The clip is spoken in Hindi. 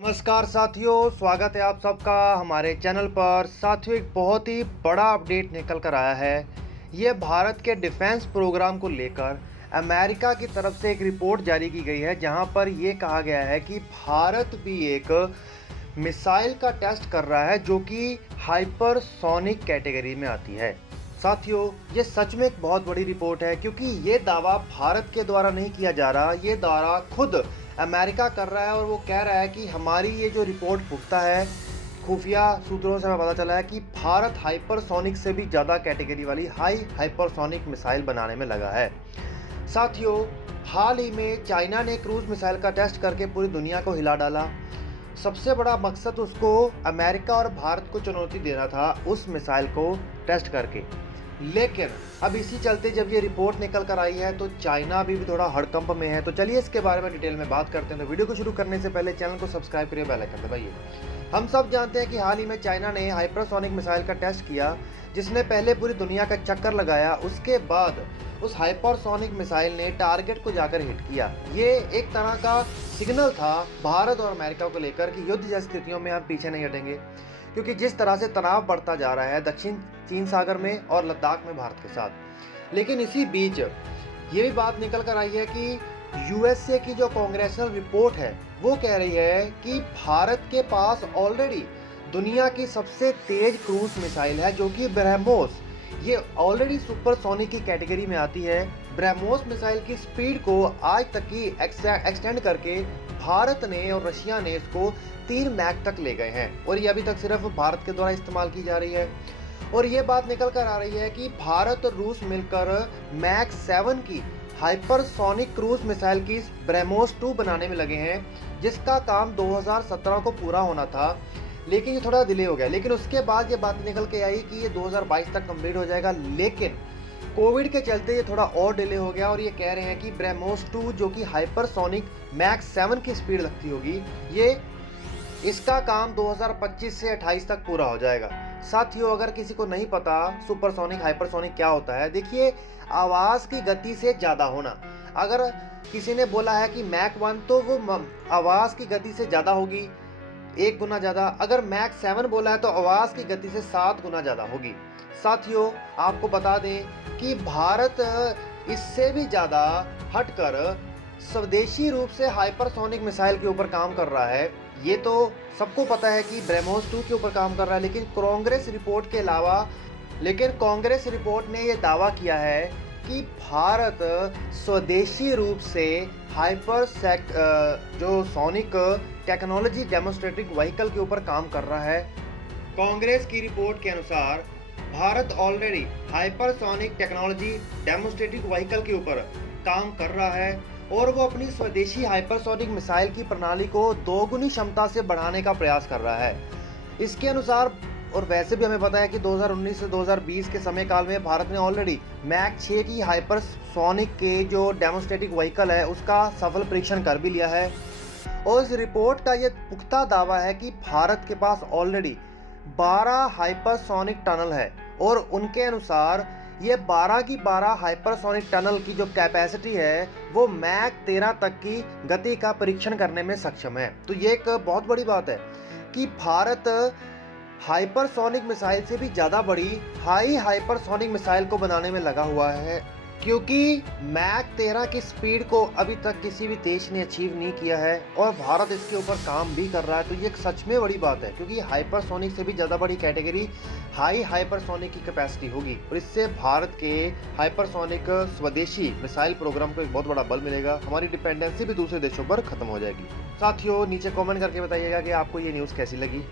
नमस्कार साथियों, स्वागत है आप सबका हमारे चैनल पर। साथियों, एक बहुत ही बड़ा अपडेट निकल कर आया है। ये भारत के डिफेंस प्रोग्राम को लेकर अमेरिका की तरफ से एक रिपोर्ट जारी की गई है, जहां पर ये कहा गया है कि भारत भी एक मिसाइल का टेस्ट कर रहा है जो कि हाइपरसोनिक कैटेगरी में आती है। साथियों, ये सच में एक बहुत बड़ी रिपोर्ट है, क्योंकि ये दावा भारत के द्वारा नहीं किया जा रहा, ये दावा खुद अमेरिका कर रहा है। और वो कह रहा है कि हमारी ये जो रिपोर्ट पुख्ता है, खुफिया सूत्रों से हमें पता चला है कि भारत हाइपरसोनिक से भी ज़्यादा कैटेगरी वाली हाइपरसोनिक मिसाइल बनाने में लगा है। साथियों, हाल ही में चाइना ने क्रूज मिसाइल का टेस्ट करके पूरी दुनिया को हिला डाला। सबसे बड़ा मकसद उसको अमेरिका और भारत को चुनौती देना था उस मिसाइल को टेस्ट करके। लेकिन अब इसी चलते जब ये रिपोर्ट निकल कर आई है तो चाइना अभी भी थोड़ा हड़कंप में है। तो चलिए इसके बारे में डिटेल में बात करते हैं। तो वीडियो को शुरू करने से पहले चैनल को सब्सक्राइब करिए, बेल आइकन दबाइए। हम सब जानते हैं कि हाल ही में चाइना ने हाइपरसोनिक मिसाइल का टेस्ट किया, जिसने पहले पूरी दुनिया का चक्कर लगाया। उसके बाद उस हाइपरसोनिक मिसाइल ने टारगेट को जाकर हिट किया। ये एक तरह का सिग्नल था भारत और अमेरिका को लेकर कि युद्ध जैसी स्थितियों में हम पीछे नहीं हटेंगे, क्योंकि जिस तरह से तनाव बढ़ता जा रहा है दक्षिण चीन सागर में और लद्दाख में भारत के साथ। लेकिन इसी बीच ये भी बात निकल कर आई है कि यूएसए की जो कांग्रेसनल रिपोर्ट है वो कह रही है कि भारत के पास ऑलरेडी दुनिया की सबसे तेज क्रूज मिसाइल है, जो कि ब्रह्मोस। ये ऑलरेडी सुपरसोनिक की कैटेगरी में आती है। ब्रह्मोस मिसाइल की स्पीड को आज तक की एक्सटेंड करके भारत ने और रशिया ने इसको 3 मैक तक ले गए हैं, और ये अभी तक सिर्फ भारत के द्वारा इस्तेमाल की जा रही है। और ये बात निकल कर आ रही है कि भारत और रूस मिलकर मैक 7 की हाइपरसोनिक क्रूज मिसाइल की ब्रह्मोस 2 बनाने में लगे हैं, जिसका काम 2017 को पूरा होना था, लेकिन ये थोड़ा डिले हो गया। लेकिन उसके बाद ये बात निकल के आई कि ये 2022 तक कंप्लीट हो जाएगा, लेकिन कोविड के चलते ये थोड़ा और डिले हो गया। और ये कह रहे हैं कि ब्रह्मोस 2 जो कि हाइपरसोनिक मैक 7 की स्पीड लगती होगी, ये इसका काम 2025 से 28 तक पूरा हो जाएगा। साथियों, अगर किसी को नहीं पता सुपरसोनिक हाइपरसोनिक क्या होता है, देखिए, आवाज़ की गति से ज़्यादा होना। अगर किसी ने बोला है कि मैक 1 तो वो आवाज़ की गति से ज़्यादा होगी, 1 गुना ज़्यादा। अगर मैक 7 बोला है तो आवाज़ की गति से 7 गुना ज़्यादा होगी। साथियों, आपको बता दें कि भारत इससे भी ज़्यादा हटकर स्वदेशी रूप से हाइपरसोनिक मिसाइल के ऊपर काम कर रहा है। ये तो सबको पता है कि ब्रह्मोस 2 के ऊपर काम कर रहा है, लेकिन कांग्रेस रिपोर्ट ने ये दावा किया है कि भारत स्वदेशी रूप से जो सोनिक टेक्नोलॉजी डेमोन्स्ट्रेटिंग व्हीकल के ऊपर काम कर रहा है। कांग्रेस की रिपोर्ट के अनुसार Bharat already hypersonic technology demonstrating vehicle के ऊपर काम कर रहा है, और वो अपनी स्वदेशी हाइपरसोनिक मिसाइल की प्रणाली को 2 गुनी क्षमता से बढ़ाने का प्रयास कर रहा है। इसके अनुसार, और वैसे भी हमें पता है कि 2019 से 2020 के समय काल में भारत ने ऑलरेडी मैक 6 की हाइपरसोनिक के जो डेमोन्स्ट्रेटिंग व्हीकल है उसका सफल परीक्षण कर भी लिया है। और इस रिपोर्ट का ये पुख्ता दावा है कि भारत के पास ऑलरेडी 12 हाइपरसोनिक टनल है, और उनके अनुसार ये 12 की 12 हाइपरसोनिक टनल की जो कैपेसिटी है वो मैक 13 तक की गति का परीक्षण करने में सक्षम है। तो ये एक बहुत बड़ी बात है कि भारत हाइपरसोनिक मिसाइल से भी ज़्यादा बड़ी हाइपरसोनिक मिसाइल को बनाने में लगा हुआ है, क्योंकि मैक 13 की स्पीड को अभी तक किसी भी देश ने अचीव नहीं किया है, और भारत इसके ऊपर काम भी कर रहा है। तो ये एक सच में बड़ी बात है, क्योंकि हाइपरसोनिक से भी ज़्यादा बड़ी कैटेगरी हाइपरसोनिक की कैपेसिटी होगी, और इससे भारत के हाइपरसोनिक स्वदेशी मिसाइल प्रोग्राम को एक बहुत बड़ा बल मिलेगा। हमारी डिपेंडेंसी भी दूसरे देशों पर खत्म हो जाएगी। साथियों, नीचे कमेंट करके बताइएगा कि आपको ये न्यूज़ कैसी लगी।